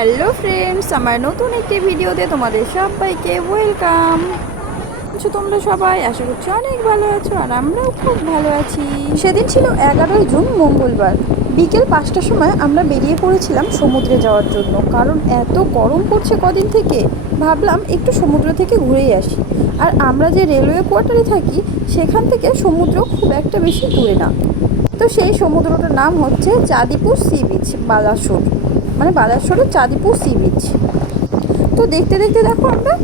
Hello friends, আমার নতুন একটি ভিডিওতে তোমাদের সবাইকে ওয়েলকাম। আছো তোমরা সবাই আশা করছি অনেক ভালো আছো আর আমরাও খুব ভালো আছি। সেদিন ছিল এগারোই জুন, মঙ্গলবার। বিকেল পাঁচটার সময় আমরা বেরিয়ে পড়েছিলাম সমুদ্রে যাওয়ার জন্য। কারণ এত গরম পড়ছে কদিন থেকে, ভাবলাম একটু সমুদ্র থেকে ঘুরেই আসি। আর আমরা যে রেলওয়ে কোয়ার্টারে থাকি, সেখান থেকে সমুদ্র খুব একটা বেশি দূরে না। তো সেই সমুদ্রটার নাম হচ্ছে চাঁদিপুর সি বিচ, বালাসোর। মানে বালাসোরের চাঁদিপুর সি বিচ। তো দেখতে দেখতে দেখো আমরা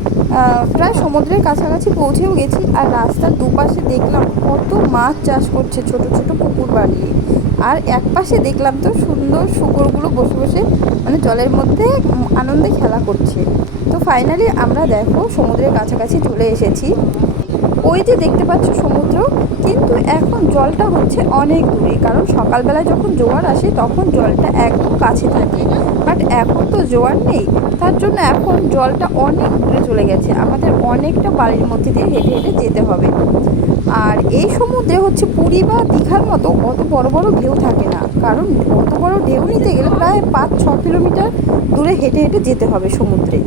প্রায় সমুদ্রের কাছাকাছি পৌঁছেও গেছি আর রাস্তার দুপাশে দেখলাম কত মাছ চাষ করছে ছোট ছোট পুকুর বানিয়ে আর এক পাশে দেখলাম তো সুন্দর শুকরগুলো বসে বসে মানে জলের মধ্যে আনন্দে খেলা করছে। তো ফাইনালি আমরা দেখো সমুদ্রের কাছাকাছি চলে এসেছি। ওই যে দেখতে পাচ্ছ সমুদ্র, কিন্তু এখন জলটা হচ্ছে অনেক দূরে, কারণ সকালবেলা যখন জোয়ার আসে তখন জলটা একদম কাছে থাকে। বাট এখন তো জোয়ার নেই, তার জন্য এখন জলটা অনেক দূরে চলে গেছে। আমাদের অনেকটা বাড়ির মধ্যে দিয়ে হেঁটে হেঁটে যেতে হবে। আর এই সমুদ্রে হচ্ছে পুরী বা দীঘার মতো অত বড় বড় ঢেউ থাকে না, কারণ অত বড় ঢেউ নিতে গেলে প্রায় পাঁচ ছ কিলোমিটার দূরে হেঁটে হেঁটে যেতে হবে সমুদ্রে।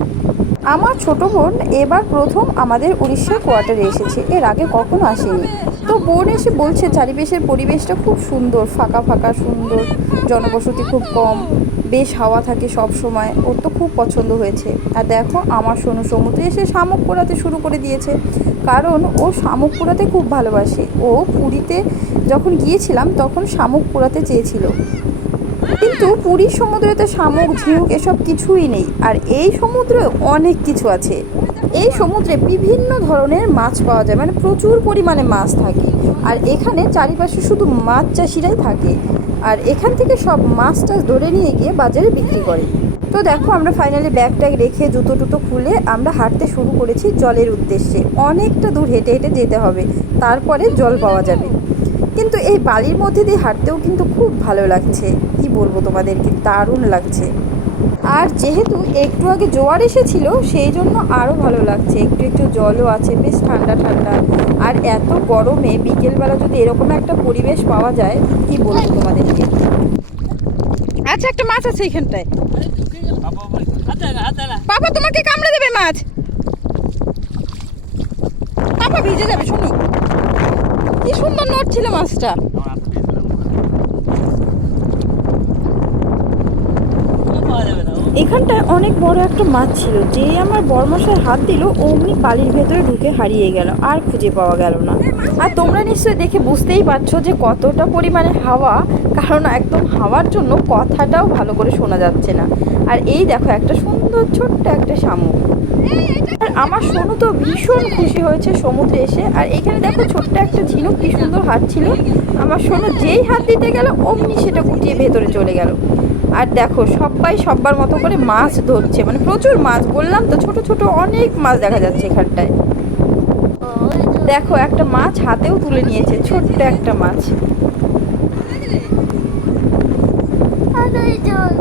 আমার ছোট বোন এবার প্রথম আমাদের উড়িষ্যা কোয়ার্টারে এসেছে। এর আগে কখনো আসেনি। তো বোন এসে বলছে, চারিপাশের পরিবেশটা খুব সুন্দর, ফাঁকা ফাঁকা, সুন্দর, জনবসতি খুব কম, বেশ হাওয়া থাকে সব সময়। ওর তো খুব পছন্দ হয়েছে। আর দেখো, আমার সোনু সমুদ্রে এসে শামুক পোড়াতে শুরু করে দিয়েছে। কারণ ও শামুক পোড়াতে খুব ভালোবাসে। ও পুরীতে যখন গিয়েছিলাম, তখন শামুক পোড়াতে চেয়েছিল। কিন্তু পুরীর সমুদ্রেতে শামুক, ঝিনুক এসব কিছুই নেই। আর এই সমুদ্রে অনেক কিছু আছে। এই সমুদ্রে বিভিন্ন ধরনের মাছ পাওয়া যায় মানে প্রচুর পরিমাণে মাছ থাকে। আর এখানে চারিপাশে শুধু মাছ চাষিরাই থাকে। আর এখান থেকে সব মাছ টাছ ধরে নিয়ে গিয়ে বাজারে বিক্রি করে। তো দেখো, আমরা ফাইনালি ব্যাগ ট্যাগ রেখে জুতো টুতো খুলে আমরা হাঁটতে শুরু করেছি জলের উদ্দেশ্যে। অনেকটা দূর হেঁটে হেঁটে যেতে হবে, তারপরে জল পাওয়া যাবে। কিন্তু এই বালির মধ্যে দিয়ে হাঁটতেও কিন্তু খুব ভালো লাগছে। কি বলব তোমাদেরকে? দারুণ লাগছে। আর যেহেতু একটু আগে জোয়ার এসেছিল, সেই জন্য আরও ভালো লাগছে। একটু একটু জলও আছে, বেশ ঠান্ডা ঠান্ডা। আর এত গরমে বিকেলবেলা যদি এরকম একটা পরিবেশ পাওয়া যায়, কি বলব তোমাদেরকে? আচ্ছা একটা মাছ আছে এখানটায়। বাবা তোমাকে কামড়ে দেবে মাছ। বাবা ভিজে যাবে, শোনো। কি সুন্দর নড়ছিল মাছটা। এখানটায় অনেক বড় একটা মাছ ছিল, যে আমার বরমশায় হাত দিল, অমনি বালির ভেতরে ঢুকে হারিয়ে গেল, আর খুঁজে পাওয়া গেল না। আর তোমরা নিশ্চয়ই দেখে বুঝতেই পারছ যে কতটা পরিমাণে হাওয়া, কারণ একদম হাওয়ার জন্য কথাটাও ভালো করে শোনা যাচ্ছে না। আর এই দেখো, একটা সুন্দর ছোট্ট একটা শামুক। আর আমার সোনু তো ভীষণ খুশি হয়েছে সমুদ্রে এসে। আর এখানে দেখো, ছোট্ট একটা ঝিনুক, কি সুন্দর হাত ছিল। আমার সোনু যেই হাত দিতে গেল, অমনি সেটা গুটিয়ে ভেতরে চলে গেল। আর দেখো, সবাই সব্বার মতো করে মাছ ধরছে। মানে প্রচুর মাছ, বললাম তো, ছোট ছোট অনেক মাছ দেখা যাচ্ছে এখানটায়। দেখো একটা মাছ হাতেও তুলে নিয়েছে ছোট্ট একটা মাছ।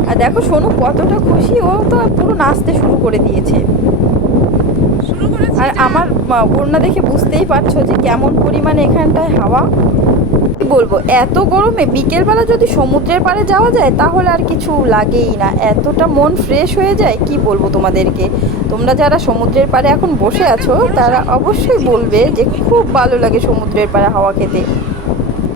আর দেখো সোনু কতটা খুশি ও তো পুরো নাচতে শুরু করে দিয়েছে। আর আমার বন্যা দেখে বুঝতেই পারছ যে কেমন পরিমাণে এখানটায় হাওয়া। বলব? এত গরমে বিকেলবেলা যদি সমুদ্রের পাড়ে যাওয়া যায়, তাহলে আর কিছু লাগেই না। এতটা মন ফ্রেশ হয়ে যায়, কি বলব তোমাদেরকে? তোমরা যারা সমুদ্রের পাড়ে এখন বসে আছো, তারা অবশ্যই বলবে যে খুব ভালো লাগে সমুদ্রের পাড়ে হাওয়া খেতে।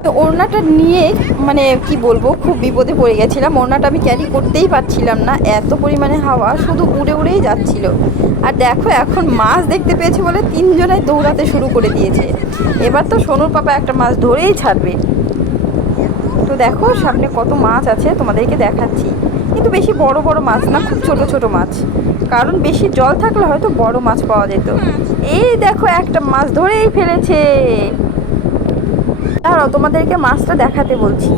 তো ওড়নাটা নিয়ে মানে কি বলব, খুব বিপদে পড়ে গেছিলাম। ওড়নাটা আমি ক্যারি করতেই পারছিলাম না, এত পরিমাণে হাওয়া, শুধু উড়ে উড়েই যাচ্ছিল। আর দেখো, এখন মাছ দেখতে পেয়েছে বলে তিনজনাই দৌড়াতে শুরু করে দিয়েছে। এবার তো সোনুর পাপা একটা মাছ ধরেই ছাড়বে। তো দেখো, সামনে কত মাছ আছে, তোমাদেরকে দেখাচ্ছি। কিন্তু বেশি বড় বড় মাছ না, খুব ছোট ছোট মাছ। কারণ বেশি জল থাকলে হয়তো বড় মাছ পাওয়া যেত। এই দেখো, একটা মাছ ধরেই ফেলেছে। দাঁড়াও, তোমাদেরকে মাছটা দেখাতে বলছি।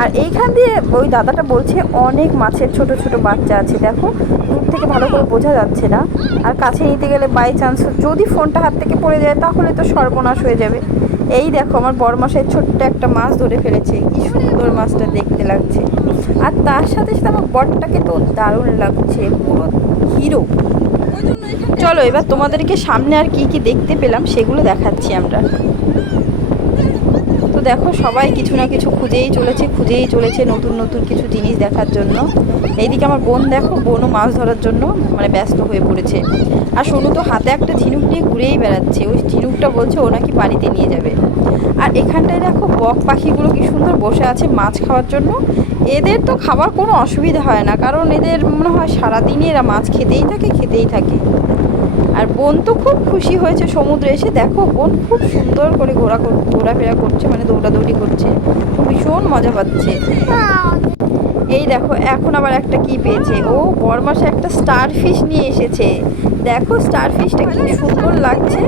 আর এইখান দিয়ে ওই দাদাটা বলছে, অনেক মাছের ছোট ছোট বাচ্চা আছে, দেখো। দূর থেকে ভালো করে বোঝা যাচ্ছে না। আর কাছে নিতে গেলে বাই চান্স যদি ফোনটা হাত থেকে পড়ে যায়, তাহলে তো সর্বনাশ হয়ে যাবে। এই দেখো, আমার বড় মাসের ছোট্ট একটা মাছ ধরে ফেলেছে। কি সুন্দর মাছটা দেখতে লাগছে। আর তার সাথে সাথে আমার বরটাকে তো দারুণ লাগছে, পুরো হিরো। চলো এবার তোমাদেরকে সামনে আর কি কি দেখতে পেলাম সেগুলো দেখাচ্ছি আমরা। তো দেখো, সবাই কিছু না কিছু খুঁজেই চলেছে খুঁজেই চলেছে নতুন নতুন কিছু জিনিস দেখার জন্য। এইদিকে আমার বোন দেখো, বোনও মাছ ধরার জন্য মানে ব্যস্ত হয়ে পড়েছে। আর সোনু তো হাতে একটা ঝিনুক নিয়ে ঘুরেই বেড়াচ্ছে। ওই ঝিনুকটা বলছে ও নাকি বাড়িতে নিয়ে যাবে। আর এখানটায় দেখো বক পাখিগুলো কি সুন্দর বসে আছে মাছ খাওয়ার জন্য। এদের তো খাবার কোনো অসুবিধা হয় না, কারণ এদের মনে হয় সারাদিনই এরা মাছ খেতেই থাকে খেতেই থাকে। আর বোন তো খুব খুশি হয়েছে সমুদ্রে এসে, দেখো বোন খুব সুন্দর করে ঘোরা ঘোরাফেরা করছে মানে দৌড়াদৌড়ি করছে। ভীষণ মজা পাচ্ছে। এই দেখো, এখন আবার একটা কি পেয়েছে? ও বরমাসে একটা স্টার ফিশ নিয়ে এসেছে। দেখো স্টার ফিশটা কি সুন্দর লাগছে।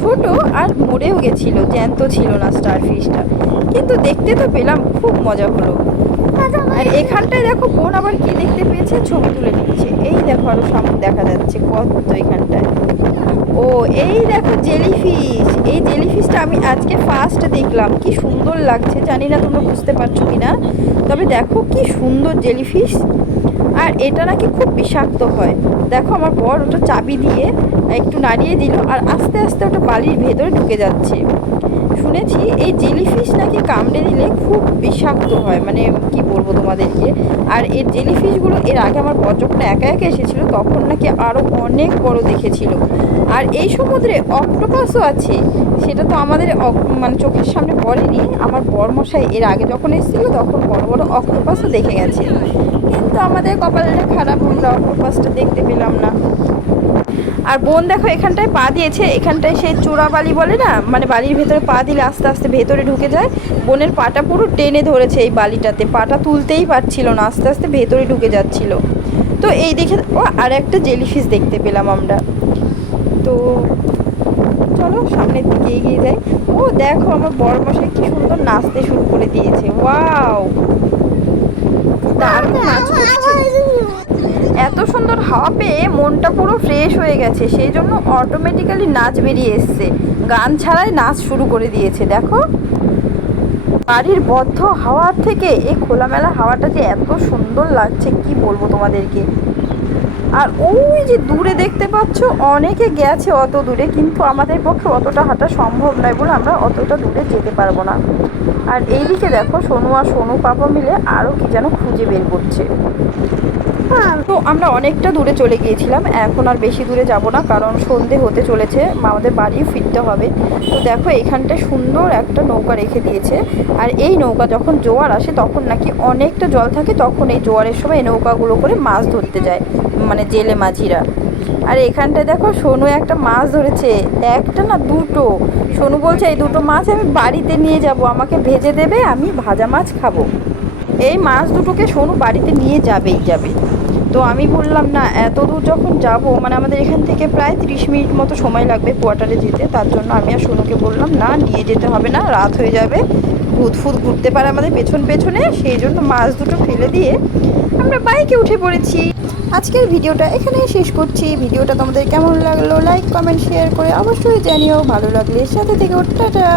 ছোট আর মরেও গেছিল, জ্যান্ত ছিল না স্টার ফিশটা কিন্তু দেখতে তো পেলাম, খুব মজা হলো। আর এখানটায় দেখো বোন আবার কি দেখতে পেয়েছে? ছবি তুলে নিচ্ছে এই দেখো আরও সামনে দেখা যাচ্ছে, কত এখানটায়। ও, এই দেখো জেলিফিশ। এই জেলিফিশটা আমি আজকে ফার্স্ট দেখলাম। কি সুন্দর লাগছে। জানি না তোমরা বুঝতে পারছ কি না তবে দেখো কি সুন্দর জেলিফিশ। আর এটা নাকি খুব বিষাক্ত হয়। দেখো আমার বর ওটা চাবি দিয়ে একটু নাড়িয়ে দিল আর আস্তে আস্তে ওটা বালির ভেতরে ঢুকে যাচ্ছে। শুনেছি এই জেলিফিশ নাকি কামড়ে দিলে খুব বিষাক্ত হয় মানে কি বলব তোমাদেরকে? আর এই জেলিফিশগুলো এর আগে আমার যখন একা একা এসেছিল, তখন নাকি আরও অনেক বড় দেখেছিল। আর এই সমুদ্রে অক্টোপাসও আছে, সেটা তো আমাদের মানে চোখের সামনে পড়েনি। আমার বরমশাই এর আগে যখন এসেছিল, তখন বড় বড় অক্টোপাসও দেখে গেছে। কিন্তু আমাদের কপালটা খারাপ, আমরা অক্টোপাসটা দেখতে পেলাম না। আর বোন দেখো এখানটায় পা দিয়েছে, এখানটায় সেই চোরা বালি বলে না মানে বালির ভেতরে পা দিলে আস্তে আস্তে ভেতরে ঢুকে যায়। বোনের পাটা পুরো টেনে ধরেছে এই বালিটাতে, পাটা তুলতেই পারছিল না, আস্তে আস্তে ভেতরে ঢুকে যাচ্ছিল। তো এই দেখে, ও আর একটা জেলিফিশ দেখতে পেলাম আমরা। তো চলো সামনের দিকে এগিয়ে যাই। ও দেখো আমার বড় মশাই কি সুন্দর নাচতে শুরু করে দিয়েছে, ওয়াও! দারুণ নাচ করছে। এত সুন্দর হাওয়া পেয়ে মনটা পুরো ফ্রেশ হয়ে গেছে, সেই জন্য অটোমেটিক্যালি নাচ বেরিয়ে এসছে। গান ছাড়াই নাচ শুরু করে দিয়েছে, দেখো। বাড়ির বদ্ধ হাওয়ার থেকে এই খোলামেলা হাওয়াটা যে এত সুন্দর লাগছে, কি বলব তোমাদেরকে? আর ওই যে দূরে দেখতে পাচ্ছ, অনেকে গেছে অত দূরে, কিন্তু আমাদের পক্ষে অতটা হাঁটা সম্ভব নয় বলে আমরা অতটা দূরে যেতে পারব না। আর এইদিকে দেখো, সোনু আর সোনু পাপা মিলে আরও কি যেন খুঁজে বের করছে। তো আমরা অনেকটা দূরে চলে গিয়েছিলাম, এখন আর বেশি দূরে যাব না, কারণ সন্ধে হতে চলেছে, আমাদের বাড়িও ফিরতে হবে। তো দেখো, এখানটায় সুন্দর একটা নৌকা রেখে দিয়েছে, আর এই নৌকা যখন জোয়ার আসে, তখন নাকি অনেকটা জল থাকে, তখন এই জোয়ারের সময় এই নৌকাগুলো করে মাছ ধরতে যায় মানে জেলে মাঝিরা। আর এখানটায় দেখো, সোনু একটা মাছ ধরেছে, একটা না দুটো। সোনু বলছে, এই দুটো মাছ আমি বাড়িতে নিয়ে যাব, আমাকে ভেজে দেবে, আমি ভাজা মাছ খাব। এই মাছ দুটোকে সোনু বাড়িতে নিয়ে যাবেই যাবে। তো আমি বললাম, না, এত দূর যখন যাব মানে আমাদের এখান থেকে প্রায় তিরিশ মিনিট মতো সময় লাগবে কোয়ার্টারে যেতে। তার জন্য আমি আর সোনুকে বললাম, না, নিয়ে যেতে হবে না, রাত হয়ে যাবে। ভূত ফুত ঘুরতে পারে আমাদের পেছন পেছনে, সেই জন্য মাছ দুটো ফেলে দিয়ে আমরা বাইকে উঠে পড়েছি। আজকের ভিডিওটা এখানেই শেষ করছি। ভিডিওটা তোমাদের কেমন লাগল লাইক কমেন্ট শেয়ার করে অবশ্যই জানিও। ভালো লাগলে সাথে থেকে টাটা!